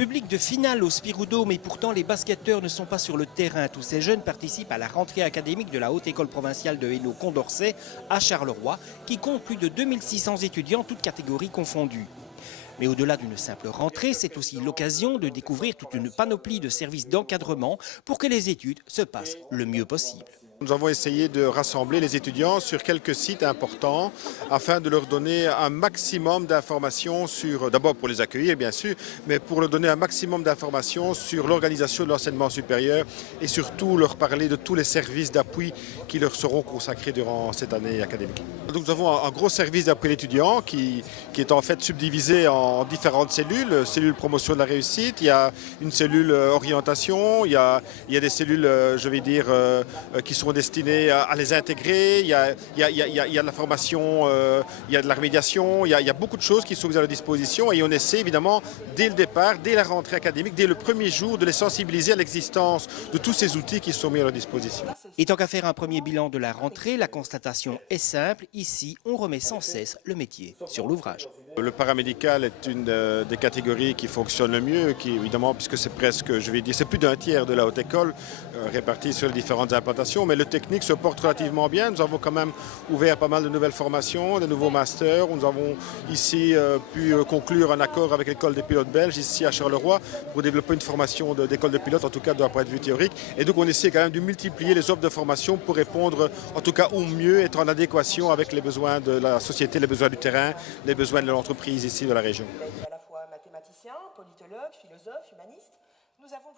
Public de finale au Spirou, mais pourtant les basketteurs ne sont pas sur le terrain. Tous ces jeunes participent à la rentrée académique de la Haute École provinciale de Hainaut Condorcet à Charleroi, qui compte plus de 2600 étudiants, toutes catégories confondues. Mais au-delà d'une simple rentrée, c'est aussi l'occasion de découvrir toute une panoplie de services d'encadrement pour que les études se passent le mieux possible. Nous avons essayé de rassembler les étudiants sur quelques sites importants afin de leur donner un maximum d'informations sur, d'abord pour les accueillir bien sûr, mais pour leur donner un maximum d'informations sur l'organisation de l'enseignement supérieur et surtout leur parler de tous les services d'appui qui leur seront consacrés durant cette année académique. Donc nous avons un gros service d'appui à l'étudiant qui est en fait subdivisé en différentes cellules. Cellule promotion de la réussite, il y a une cellule orientation, il y a des cellules, je vais dire, qui sont destinés à les intégrer, il y a de la formation, il y a de la remédiation, il y a beaucoup de choses qui sont mises à leur disposition et on essaie évidemment dès le départ, dès la rentrée académique, dès le premier jour de les sensibiliser à l'existence de tous ces outils qui sont mis à leur disposition. Et tant qu'à faire un premier bilan de la rentrée, la constatation est simple, ici on remet sans cesse le métier sur l'ouvrage. Le paramédical est une des catégories qui fonctionne le mieux, qui évidemment, puisque c'est presque, je vais dire, c'est plus d'un tiers de la haute école répartie sur les différentes implantations, mais le technique se porte relativement bien. Nous avons quand même ouvert pas mal de nouvelles formations, de nouveaux masters. Nous avons ici pu conclure un accord avec l'école des pilotes belges, ici à Charleroi, pour développer une formation d'école de pilote, en tout cas d'un point de vue théorique. Et donc on essaie quand même de multiplier les offres de formation pour répondre, en tout cas au mieux, être en adéquation avec les besoins de la société, les besoins du terrain, les besoins de l'entreprise ici de la région. À la fois mathématicien, politologue, philosophe, humaniste. Nous avons